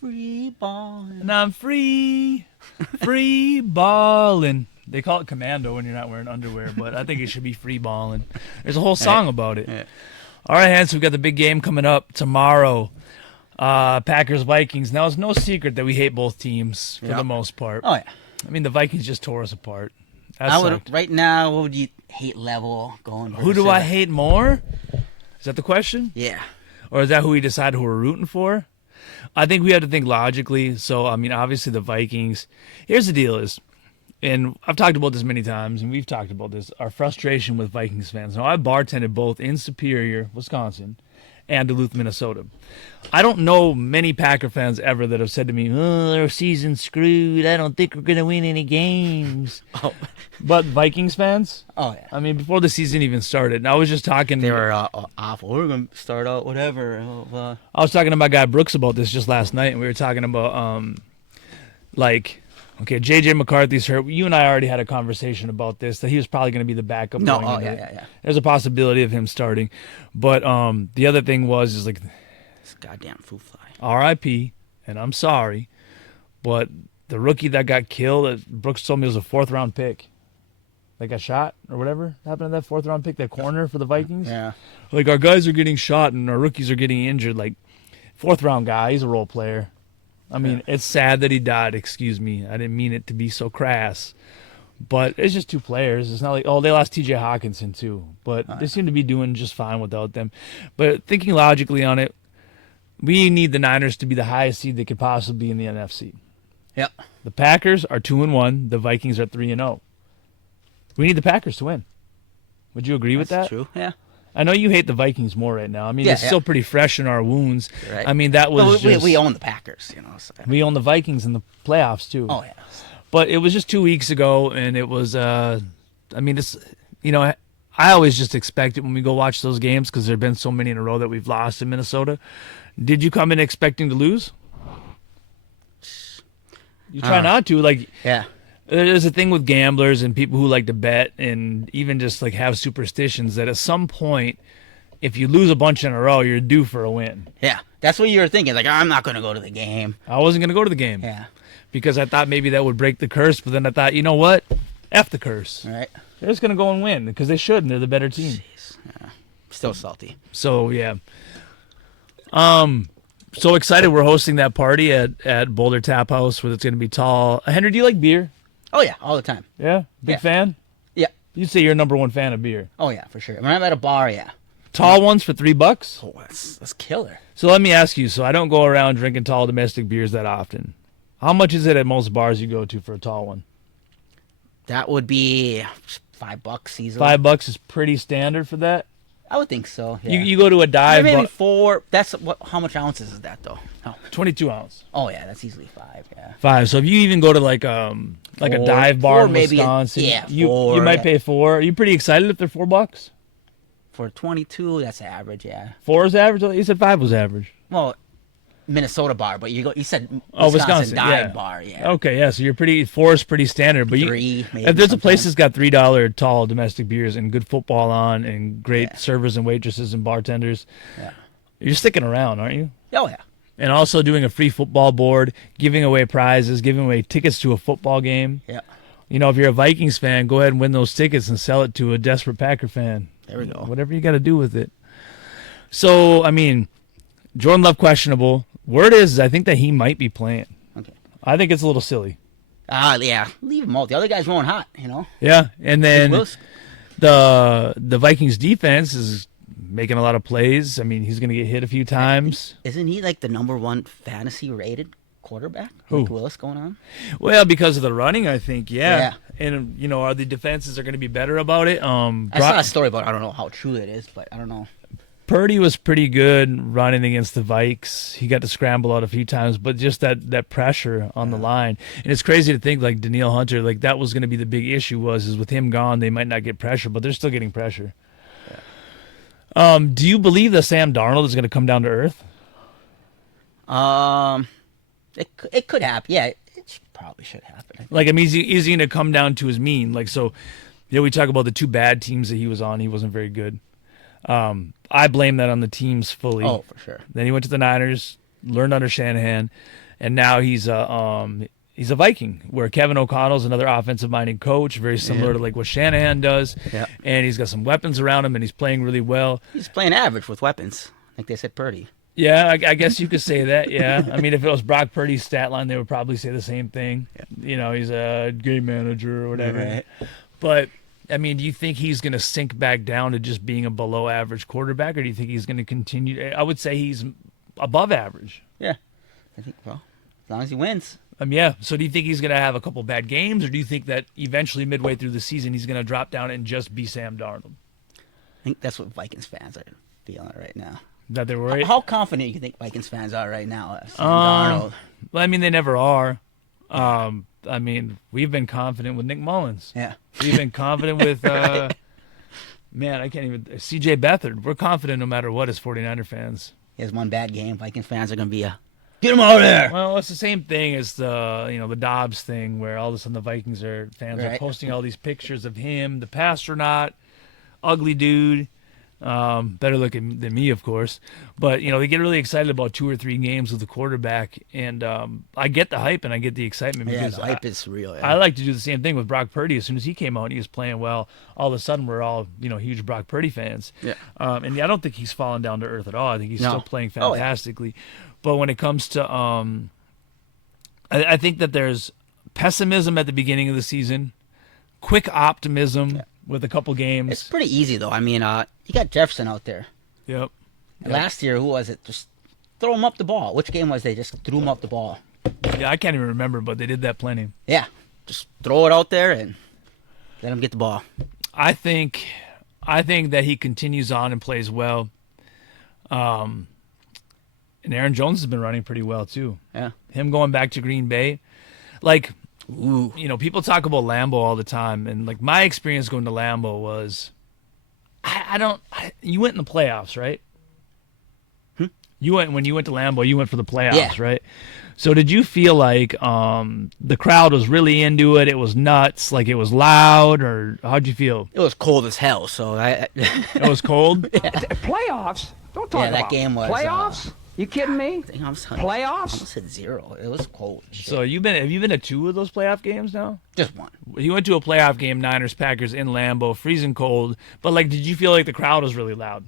free balling. And I'm free balling. They call it commando when you're not wearing underwear, but I think it should be free balling. There's a whole song about it. Yeah. All right, Hans, we've got the big game coming up tomorrow. Packers, Vikings. Now, it's no secret that we hate both teams for the most part. Oh, yeah. I mean, the Vikings just tore us apart. That I would sucked. right now. What would you hate level going? Who do I hate more? Is that the question? Yeah. Or is that who we decide who we're rooting for? I think we have to think logically. So, I mean, obviously the Vikings. Here's the deal is, and I've talked about this many times, and we've talked about this, our frustration with Vikings fans. Now, I bartended both in Superior, Wisconsin, and Duluth, Minnesota. I don't know many Packer fans ever that have said to me, "Oh, our season's screwed. I don't think we're going to win any games." Oh. But Vikings fans, Oh yeah. I mean, before the season even started, and I was just talking. They were awful. We're gonna start out whatever. I was talking to my guy Brooks about this just last night, and we were talking about okay, J.J. McCarthy's hurt. You and I already had a conversation about this, that he was probably going to be the backup. No, going into it. yeah. There's a possibility of him starting. But the other thing is like, This goddamn fruit fly. R.I.P., and I'm sorry, but the rookie that got killed, Brooks told me was a fourth-round pick. That got shot or whatever happened to that fourth-round pick, that corner for the Vikings. Yeah. Like, our guys are getting shot and our rookies are getting injured. Like, fourth-round guy, he's a role player. I mean, It's sad that he died. Excuse me. I didn't mean it to be so crass. But it's just two players. It's not like, they lost T.J. Hawkinson too. But they seem to be doing just fine without them. But thinking logically on it, we need the Niners to be the highest seed they could possibly be in the NFC. Yep. The Packers are 2-1. The Vikings are 3-0. We need the Packers to win. Would you agree with that? That's true. Yeah. I know you hate the Vikings more right now. I mean, it's still pretty fresh in our wounds. Right. I mean, that was we own the Packers, you know. So. We own the Vikings in the playoffs too. Oh yeah. But it was just 2 weeks ago, and it was. I mean, this. I always just expect it when we go watch those games because there have been so many in a row that we've lost in Minnesota. Did you come in expecting to lose? You try not to. Like, yeah. There's a thing with gamblers and people who like to bet and even just like have superstitions that at some point, if you lose a bunch in a row, you're due for a win. Yeah. That's what you were thinking. Like, I'm not going to go to the game. I wasn't going to go to the game. Yeah. Because I thought maybe that would break the curse, but then I thought, you know what? F the curse. All right. They're just going to go and win because they should, and they're the better team. Jeez. Yeah. Still salty. So, yeah. So excited. We're hosting that party at Boulder Tap House where it's going to be tall. Henry, do you like beer? Oh yeah, all the time. Yeah? Big fan? Yeah. You'd say you're number one fan of beer. Oh yeah, for sure. When I'm at a bar, yeah. Tall ones for $3? Oh, that's killer. So let me ask you. So I don't go around drinking tall domestic beers that often. How much is it at most bars you go to for a tall one? That would be $5 easily. $5 is pretty standard for that. I would think so. Yeah. You go to a dive maybe bar. 4. That's what? How much ounces is that though? Oh. 22 ounce. Oh yeah, that's easily 5. Yeah. 5. So if you even go to like a dive bar in maybe Wisconsin, you 4, might pay 4. Are you pretty excited if they're $4? For 22, that's average. Yeah. 4 is average. You said 5 was average. Well, Minnesota bar, but you said Wisconsin dive bar. Yeah. Okay, yeah. So 4 is pretty standard. But 3, maybe if there's a place sometimes. that's got $3 tall domestic beers and good football on and great servers and waitresses and bartenders, you're sticking around, aren't you? Oh yeah. And also doing a free football board, giving away prizes, giving away tickets to a football game. Yeah. If you're a Vikings fan, go ahead and win those tickets and sell it to a desperate Packer fan. There we go. Whatever you got to do with it. So, I mean, Jordan Love questionable. Word is, I think that he might be playing. Okay. I think it's a little silly. Yeah. Leave him out. The other guy's rolling hot. You know. Yeah, and then Willis. the Vikings defense is making a lot of plays. I mean, he's going to get hit a few times. Isn't he like the #1 fantasy rated quarterback? Who? Nick Willis going on? Well, because of the running, I think, Yeah. And, are the defenses are going to be better about it? I saw a story about it. I don't know how true it is, but I don't know. Purdy was pretty good running against the Vikes. He got to scramble out a few times, but just that pressure on the line. And it's crazy to think, like, Danielle Hunter, like, that was going to be the big issue is with him gone, they might not get pressure, but they're still getting pressure. Yeah. Do you believe that Sam Darnold is going to come down to earth? It could happen. Yeah, it probably should happen. Like, I mean, is he going to come down to his mean? Like, so, we talk about the 2 bad teams that he was on. He wasn't very good. I blame that on the teams fully. Oh, for sure. Then he went to the Niners, learned under Shanahan, and now he's a Viking, where Kevin O'Connell's another offensive-minded coach, very similar to like what Shanahan does. Yeah. And he's got some weapons around him, and he's playing really well. He's playing average with weapons, like they said Purdy. Yeah, I guess you could say that. Yeah, I mean, if it was Brock Purdy's stat line, they would probably say the same thing. Yeah. He's a game manager or whatever. Right. But I mean, do you think he's going to sink back down to just being a below-average quarterback, or do you think he's going to continue? I would say he's above average. Yeah, I think as long as he wins. Yeah. So do you think he's going to have a couple bad games, or do you think that eventually midway through the season he's going to drop down and just be Sam Darnold? I think that's what Vikings fans are feeling right now. That they're worried? How confident do you think Vikings fans are right now? Sam Darnold. Well, I mean, they never are. I mean, we've been confident with Nick Mullins. Yeah. We've been confident with, man, I can't even, C.J. Beathard. We're confident no matter what as 49er fans. He has one bad game. Vikings fans are going to be get him out of there. Well, it's the same thing as the Dobbs thing, where all of a sudden the Vikings fans are posting all these pictures of him, the pastronaut, ugly dude. Better looking than me, of course. But, they get really excited about 2 or 3 games with the quarterback. And I get the hype and I get the excitement. Yeah, because the hype is real. Yeah. I like to do the same thing with Brock Purdy. As soon as he came out and he was playing well, all of a sudden we're all, huge Brock Purdy fans. Yeah. And I don't think he's fallen down to earth at all. I think he's still playing fantastically. But when it comes to, I think that there's pessimism at the beginning of the season, quick optimism with a couple games. It's pretty easy, though. I mean, you got Jefferson out there. Yep. Last year, who was it? Just throw him up the ball. Which game was they just threw him up the ball? Yeah, I can't even remember, but they did that plenty. Yeah, just throw it out there and let him get the ball. I think that he continues on and plays well. And Aaron Jones has been running pretty well too. Yeah. Him going back to Green Bay. People talk about Lambeau all the time, and like my experience going to Lambeau was you went in the playoffs, right? When you went to Lambeau, you went for the playoffs, right? So did you feel like the crowd was really into it? It was nuts, like it was loud, or how'd you feel? It was cold as hell, so It was cold? Playoffs? Don't talk about that game was playoffs. You kidding me? Playoffs? I almost said 0. It was cold. Shit. So have you been to 2 of those playoff games now? Just one. You went to a playoff game, Niners Packers in Lambeau, freezing cold. But did you feel like the crowd was really loud?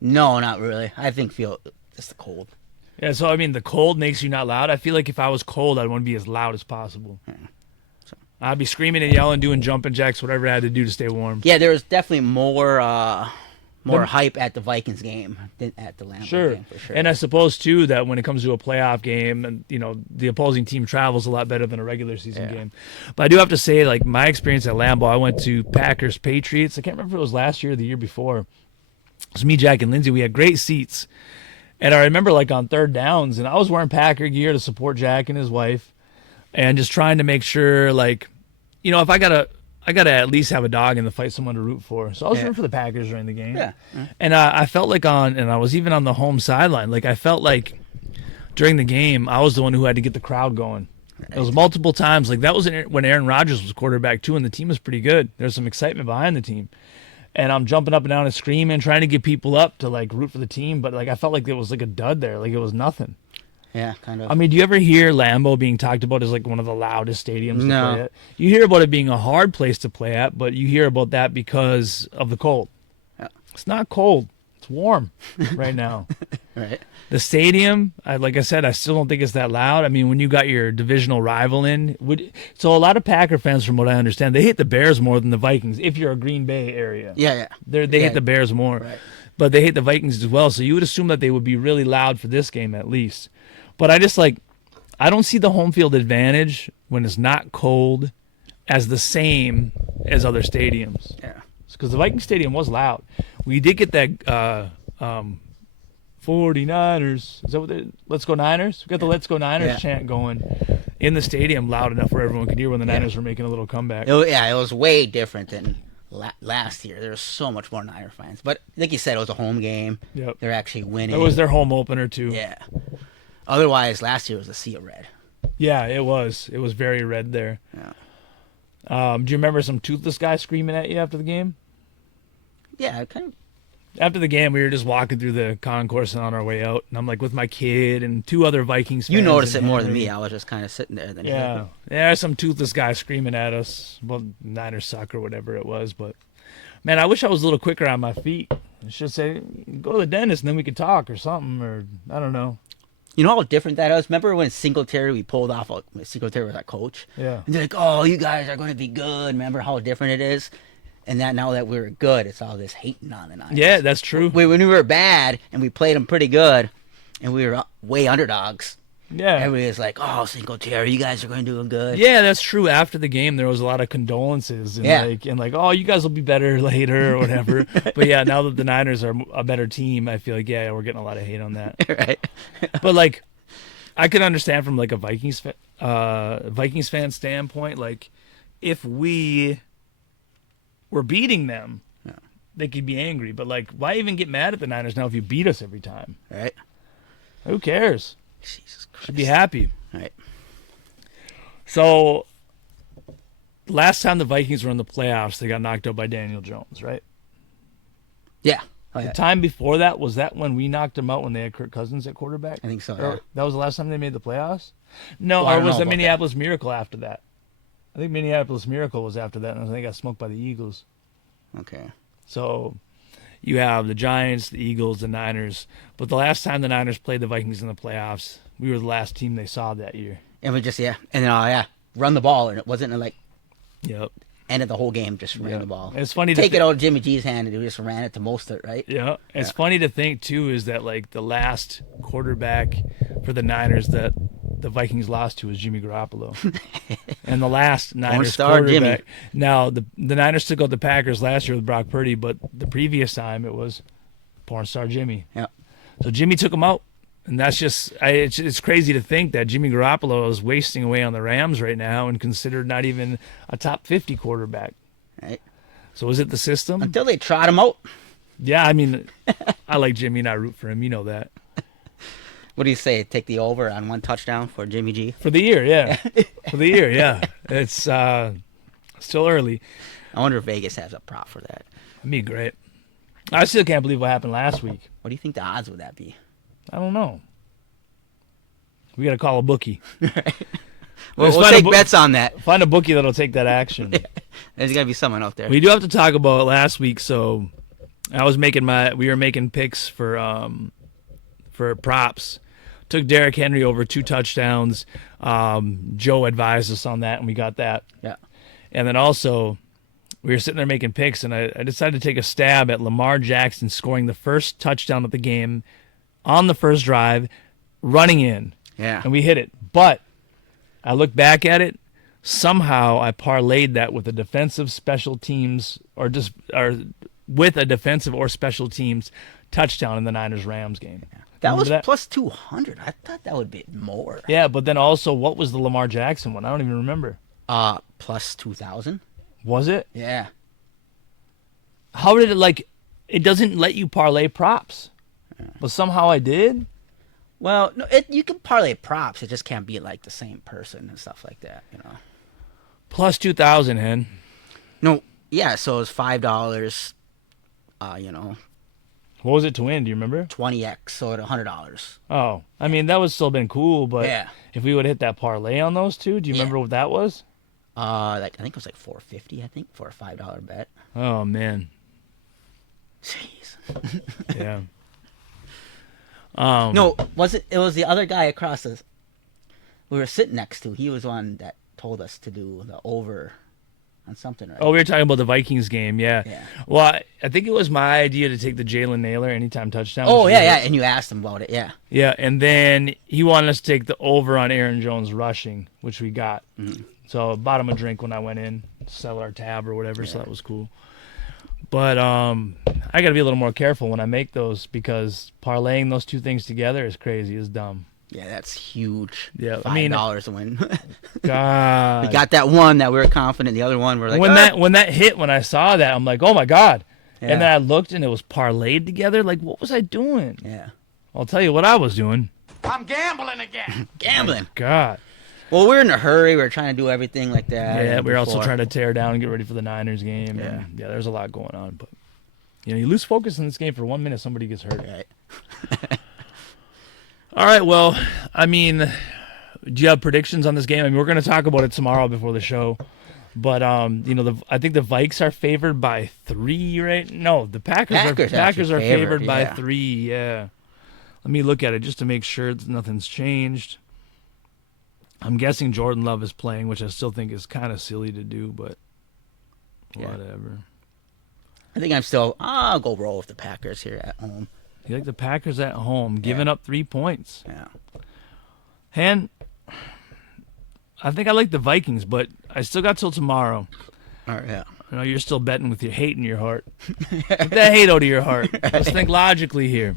No, not really. I think just the cold. Yeah. So I mean, the cold makes you not loud. I feel like if I was cold, I'd want to be as loud as possible. Yeah. So. I'd be screaming and yelling, doing jumping jacks, whatever I had to do to stay warm. Yeah, there was definitely more hype at the Vikings game than at the Lambeau game, for sure. And I suppose, too, that when it comes to a playoff game, and the opposing team travels a lot better than a regular season game. But I do have to say, my experience at Lambeau, I went to Packers-Patriots. I can't remember if it was last year or the year before. It was me, Jack, and Lindsay. We had great seats. And I remember, on third downs, and I was wearing Packer gear to support Jack and his wife, and just trying to make sure, if I got to at least have a dog in the fight, someone to root for. So I was rooting for the Packers during the game. Yeah. And I felt and I was even on the home sideline. I felt like during the game, I was the one who had to get the crowd going. It was multiple times. That was when Aaron Rodgers was quarterback too, and the team was pretty good. There's some excitement behind the team. And I'm jumping up and down and screaming, trying to get people up to root for the team. But I felt like there was a dud there. It was nothing. Yeah, kind of. I mean, do you ever hear Lambeau being talked about as one of the loudest stadiums to play at? You hear about it being a hard place to play at, but you hear about that because of the cold. Yeah. It's not cold. It's warm right now. Right. The stadium, like I said, I still don't think it's that loud. I mean, when you got your divisional rival in, so a lot of Packer fans, from what I understand, they hate the Bears more than the Vikings. If you're a Green Bay area, yeah. They hate the Bears more, right. But they hate the Vikings as well. So you would assume that they would be really loud for this game at least. But I just I don't see the home field advantage when it's not cold as the same as other stadiums. Yeah. Because the Viking Stadium was loud. We did get that 49ers. Is that what Let's Go Niners? We got the Let's Go Niners chant going in the stadium loud enough where everyone could hear when the Niners were making a little comeback. It was way different than last year. There was so much more Niner fans. But like you said, it was a home game. Yep. They're actually winning. It was their home opener, too. Yeah. Otherwise, last year was a sea of red. Yeah, it was. It was very red there. Yeah. Do you remember some toothless guy screaming at you after the game? Yeah, kind of. After the game, we were just walking through the concourse and on our way out, and I'm like with my kid and 2 other Vikings fans. You noticed it and more than Henry. me. I was just kind of sitting there. Then Yeah, there's some toothless guy screaming at us. Well, Niners suck or whatever it was, but man, I wish I was a little quicker on my feet. I should say, go to the dentist and then we could talk or something, or I don't know. You know how different that is? Remember when Singletary, we pulled off, Singletary was our coach? Yeah. And they're like, oh, you guys are going to be good. Remember how different it is? And that now that we were good, it's all this hating on the Niners. Yeah, that's true. When we were bad and we played them pretty good and we were way underdogs, Yeah. everybody was like, oh, Singletary, you guys are going to do good. Yeah, that's true. After the game, there was a lot of condolences and Yeah. like, oh, you guys will be better later or whatever. But yeah, now that the Niners are a better team, I feel like we're getting a lot of hate on that. Right? But like, I could understand from like a Vikings fan standpoint, like if we were beating them, they could be angry. But like, why even get mad at the Niners now if you beat us every time? Right? Who cares? Jesus Christ. Should be happy. Right. So last time the Vikings were in the playoffs, they got knocked out by Daniel Jones, right? Yeah. Oh, The yeah. time before that, was that when we knocked them out when they had Kirk Cousins at quarterback? I think so, Or yeah. that was the last time they made the playoffs? No, Well, I or don't was know the about Minneapolis Miracle after that? I think Minneapolis Miracle was after that, and they got smoked by the Eagles. Okay. So you have the Giants, the Eagles, the Niners. But the last time the Niners played the Vikings in the playoffs, we were the last team they saw that year. And we just, and then, run the ball. And it wasn't like, Yep. ended the whole game, just ran Yeah. the ball. It's funny to Take it out of Jimmy G's hand and we just ran it to Mostert, right? Yeah, it's funny to think too is that like the last quarterback for the Niners that the Vikings lost to was Jimmy Garoppolo, and the last Niners star quarterback. Jimmy. Now the Niners took out the Packers last year with Brock Purdy, but the previous time it was porn star Jimmy. Yeah. So Jimmy took him out, and that's just it's crazy to think that Jimmy Garoppolo is wasting away on the Rams right now and considered not even a top 50 quarterback. Right. So is it the system? Until they trot him out. Yeah, I mean, I like Jimmy and I root for him. You know that. What do you say? Take the over on 1 touchdown for Jimmy G? For the year, yeah. For the year, yeah. It's still early. I wonder if Vegas has a prop for that. It'd be great. I still can't believe what happened last week. What do you think the odds would that be? I don't know. We got to call a bookie. Well, Let's we'll find a take book- bets on that. Find a bookie that'll take that action. There's got to be someone out there. We do have to talk about it last week. So we were making picks for props. Took Derrick Henry over 2 touchdowns. Joe advised us on that, and we got that. Yeah. And then also, we were sitting there making picks, and I decided to take a stab at Lamar Jackson scoring the first touchdown of the game on the first drive, running in. Yeah. And we hit it. But I look back at it, somehow I parlayed that with a defensive special teams or with a defensive or special teams touchdown in the Niners-Rams game. That Remember was that? plus 200. I thought that would be more. Yeah, but then also, what was the Lamar Jackson one? I don't even remember. Plus 2,000. Was it? Yeah. How did it, it doesn't let you parlay props. But somehow I did? Well, no, you can parlay props. It just can't be like the same person and stuff like that, you know. Plus 2,000, Hen. No, yeah. So it's $5. What was it to win? Do you remember? 20x. So at $100. Oh, I mean, that would still been cool, but Yeah. if we would hit that parlay on those two, do you remember what that was? I think it was like $4.50. I think for a $5 bet. Oh, man. Jeez. Yeah. No, was it? It was the other guy across us. We were sitting next to. He was one that told us to do the over on something, right? Oh, we were talking about the Vikings game, yeah. Yeah. Well, I think it was my idea to take the Jalen Naylor anytime touchdown. Oh, which yeah, was- yeah. And you asked him about it, yeah. Yeah, and then he wanted us to take the over on Aaron Jones rushing, which we got. Mm-hmm. So I bought him a drink when I went in to sell our tab or whatever, so that was cool. But I got to be a little more careful when I make those because parlaying those two things together is crazy, is dumb. Yeah, that's huge. Yeah, $5 I mean- to win. God. We got that one that we were confident. The other one we're like, when that hit, when I saw that, I'm like, oh my God. Yeah. And then I looked and it was parlayed together. Like, what was I doing? yeah, I'll tell you what I was doing. I'm gambling again. gambling. God. Well, we're in a hurry. We're trying to do everything like that. Yeah, and we were also before. trying to tear down and get ready for the Niners game. Yeah. And yeah, there's a lot going on. But You lose focus in this game for 1 minute, somebody gets hurt. Right. All right, well, I mean, do you have predictions on this game? I mean, we're going to talk about it tomorrow before the show. But, I think the Vikes are favored by 3, right? No, the Packers are favored by 3, yeah. Let me look at it just to make sure that nothing's changed. I'm guessing Jordan Love is playing, which I still think is kind of silly to do, but whatever. I think I'll go roll with the Packers here at home. You like the Packers at home, giving up 3 points. Yeah. Han, I think I like the Vikings, but I still got till tomorrow. All right, yeah. I know you're still betting with your hate in your heart. Get that hate out of your heart. Let's think logically here.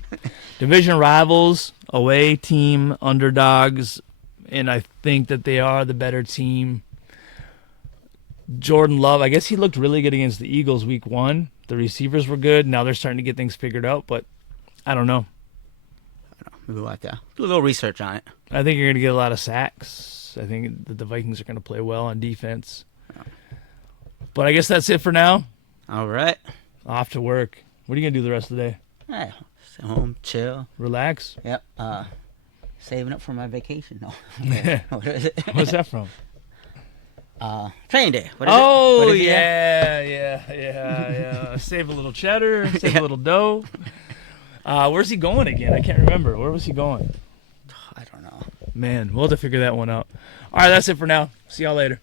Division rivals, away team, underdogs, and I think that they are the better team. Jordan Love, I guess he looked really good against the Eagles week 1. The receivers were good. Now they're starting to get things figured out, but I don't know. Maybe we'll have to do a little research on it. I think you're going to get a lot of sacks. I think that the Vikings are going to play well on defense. But I guess that's it for now. All right. Off to work. What are you going to do the rest of the day? Hey, stay home, chill. Relax? Yep. Saving up for my vacation. No. What is it? What's that from? Training day. What is it? Yeah. Save a little cheddar, save a little dough. Where's he going again? I can't remember. Where was he going? I don't know. Man, we'll have to figure that one out. All right, that's it for now. See y'all later.